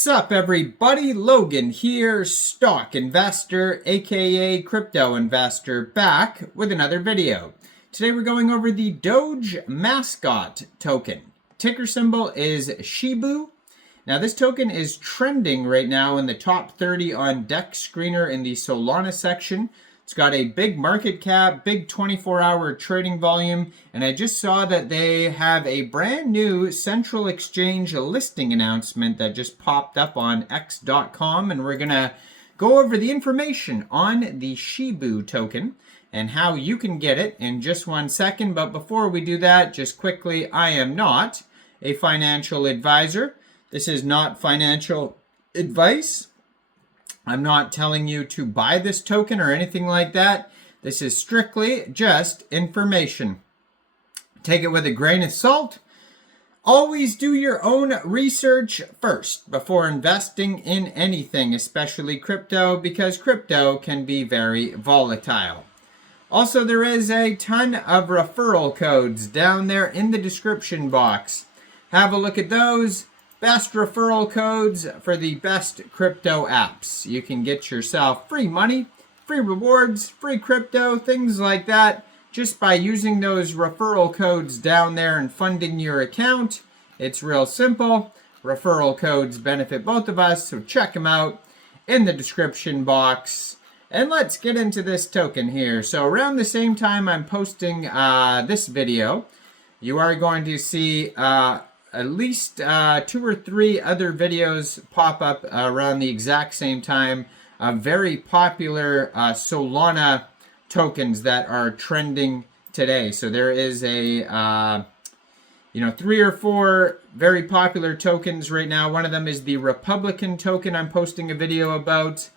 Sup everybody, Logan here, stock investor aka crypto investor, back with another video. Today we're going over the Doge Mascot token. Ticker symbol is Shibu. Now this token is trending right now in the top 30 on DEX Screener in the Solana section. It's got a big market cap, big 24-hour trading volume, and I just saw that they have a brand new central exchange listing announcement that just popped up on X.com, and we're gonna go over the information on the Shibu token and how you can get it in just 1 second. But before we do that, just quickly, I am not a financial advisor. This is not financial advice. I'm not telling you to buy this token or anything like that. This is strictly just information. Take it with a grain of salt. Always do your own research first before investing in anything, especially crypto, because crypto can be very volatile. Also, there is a ton of referral codes down there in the description box. Have a look at those. Best referral codes for the best crypto apps. You can get yourself free money, free rewards, free crypto, things like that, just by using those referral codes down there and funding your account. It's real simple. Referral codes benefit both of us, so check them out in the description box. And let's get into this token here. So around the same time I'm posting this video, you are going to see at least 2 or 3 other videos pop up around the exact same time of very popular Solana tokens that are trending today. So there is a 3 or 4 very popular tokens right now. One of them is the Republican token I'm posting a video about.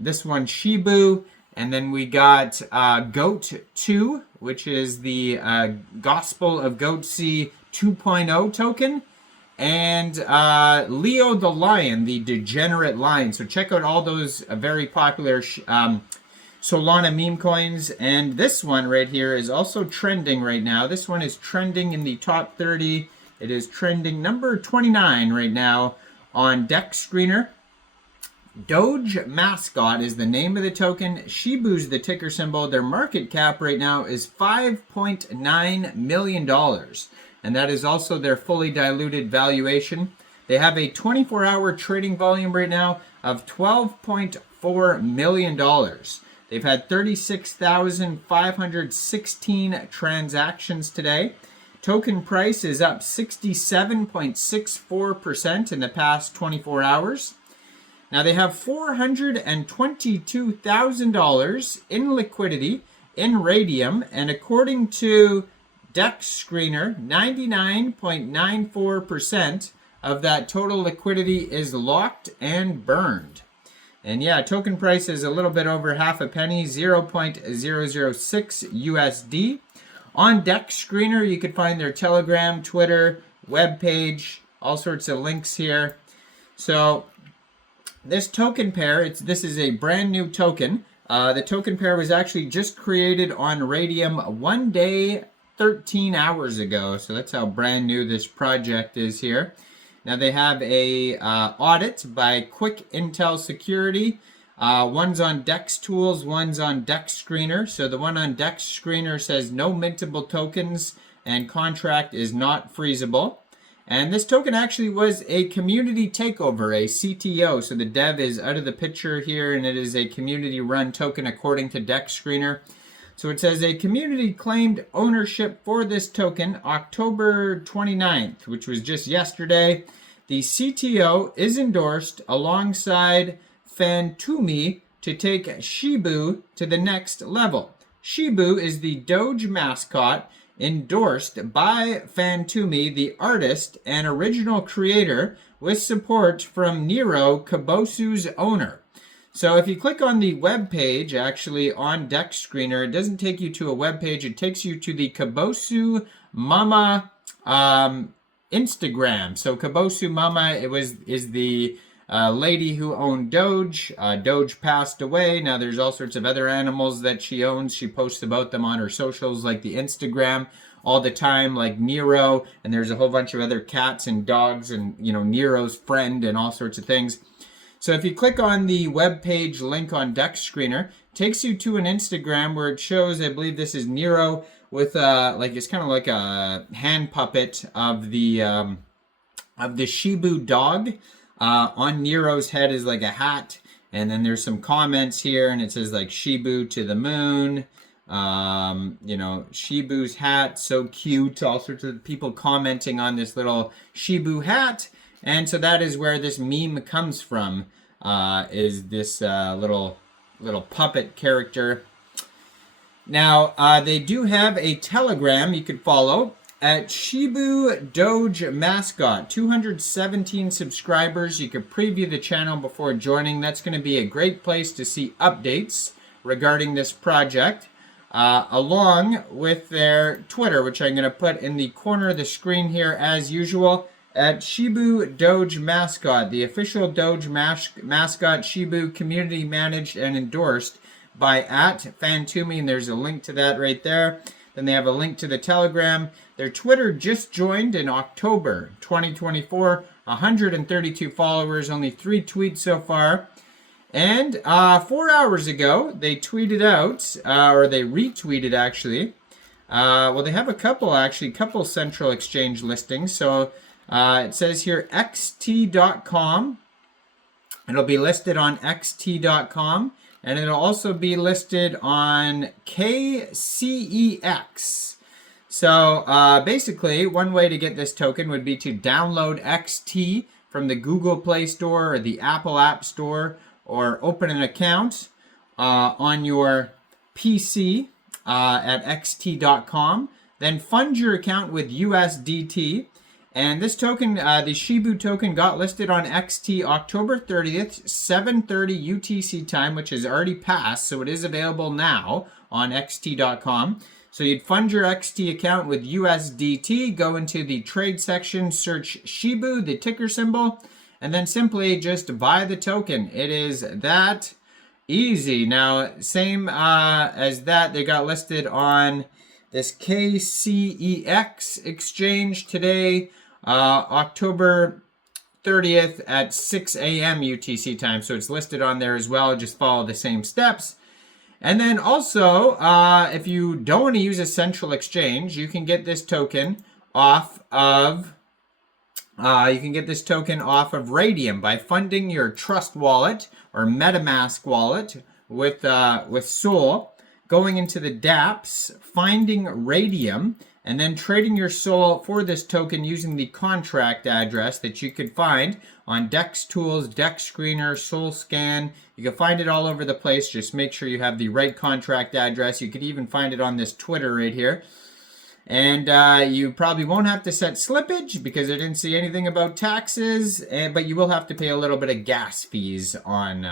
This one, Shibu. And then we got Goat 2, which is the Gospel of Goatsy 2.0 token, and Leo the Lion, the Degenerate Lion. So check out all those very popular Solana meme coins. And this one right here is also trending right now. This one is trending in the top 30. It is trending number 29 right now on DEX Screener. Doge Mascot is the name of the token. Shibu's the ticker symbol. Their market cap right now is $5.9 million. And that is also their fully diluted valuation. They have a 24-hour trading volume right now of $12.4 million. They've had 36,516 transactions today. Token price is up 67.64% in the past 24 hours. Now they have $422,000 in liquidity in Radium, and according to DEX Screener, 99.94% of that total liquidity is locked and burned. And yeah, token price is a little bit over half a penny, 0.006 USD. On DEX Screener, you can find their Telegram, Twitter, webpage, all sorts of links here. So this token pair, this is a brand new token. The token pair was actually just created on Radium 1 day, 13 hours ago. So that's how brand new this project is here. Now they have a audit by Quick Intel Security. One's on DEX Tools, one's on DEX Screener. So the one on DEX Screener says no mintable tokens and contract is not freezable. And this token actually was a community takeover, a CTO. So the dev is out of the picture here, and it is a community run token according to DEX Screener. So it says a community claimed ownership for this token October 29th, which was just yesterday. The CTO is endorsed alongside Fantumi to take Shibu to the next level. Shibu is the Doge mascot endorsed by Fantumi, the artist and original creator, with support from Nero, Kabosu's owner. So if you click on the web page, actually on DEX Screener, it doesn't take you to a web page. It takes you to the Kabosu Momma Instagram. So Kabosu Momma is the lady who owned Doge. Doge passed away. Now there's all sorts of other animals that she owns. She posts about them on her socials like the Instagram. all the time, like Nero, and there's a whole bunch of other cats and dogs and, you know, Nero's friend and all sorts of things. So if you click on the web page link on Dex Screener, it takes you to an Instagram where it shows, I believe this is Nero with like, it's kind of like a hand puppet of the Shibu dog. On Nero's head is like a hat, and then there's some comments here, and it says like Shibu to the moon. You know, Shibu's hat, so cute. All sorts of people commenting on this little Shibu hat. And so that is where this meme comes from, is this little puppet character. Now, they do have a Telegram you could follow at Shibu Doge Mascot. 217 subscribers. You could preview the channel before joining. That's going to be a great place to see updates regarding this project, along with their Twitter, which I'm going to put in the corner of the screen here as usual, at Shibu Doge Mascot, the official Doge mascot, Shibu, community managed and endorsed by @Fantumi, and there's a link to that right there. Then they have a link to the Telegram. Their Twitter just joined in October 2024, 132 followers, only 3 tweets so far. And 4 hours ago, they tweeted out, or they retweeted actually. Well, they have a couple central exchange listings. So it says here xt.com. It'll be listed on xt.com. And it'll also be listed on Kcex. So basically, one way to get this token would be to download XT from the Google Play Store or the Apple App Store, or open an account on your PC at xt.com. Then fund your account with USDT. And this token, the Shibu token, got listed on XT October 30th, 7:30 UTC time, which has already passed, so it is available now on xt.com. So you'd fund your XT account with USDT, go into the trade section, search Shibu, the ticker symbol, and then simply just buy the token. It is that easy. Now, same as that, they got listed on this Kcex exchange today, October 30th at 6 a.m. UTC time. So it's listed on there as well. Just follow the same steps. And then also, if you don't want to use a central exchange, you can get this token off of Radium by funding your Trust wallet or MetaMask wallet with Sol, going into the dApps, finding Radium, and then trading your Sol for this token using the contract address that you could find on Dex Tools, Dex Screener, Sol Scan. You can find it all over the place. Just make sure you have the right contract address. You could even find it on this Twitter right here. And you probably won't have to set slippage because I didn't see anything about taxes, but you will have to pay a little bit of gas fees on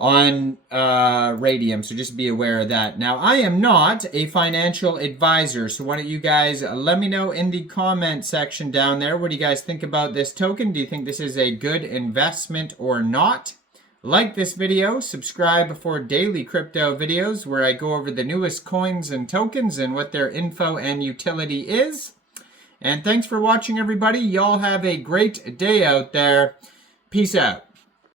Radium, so just be aware of that. Now, I am not a financial advisor, so why don't you guys let me know in the comment section down there, what do you guys think about this token? Do you think this is a good investment or not? Like this video, subscribe for daily crypto videos where I go over the newest coins and tokens and what their info and utility is. And thanks for watching, everybody. Y'all have a great day out there. Peace out.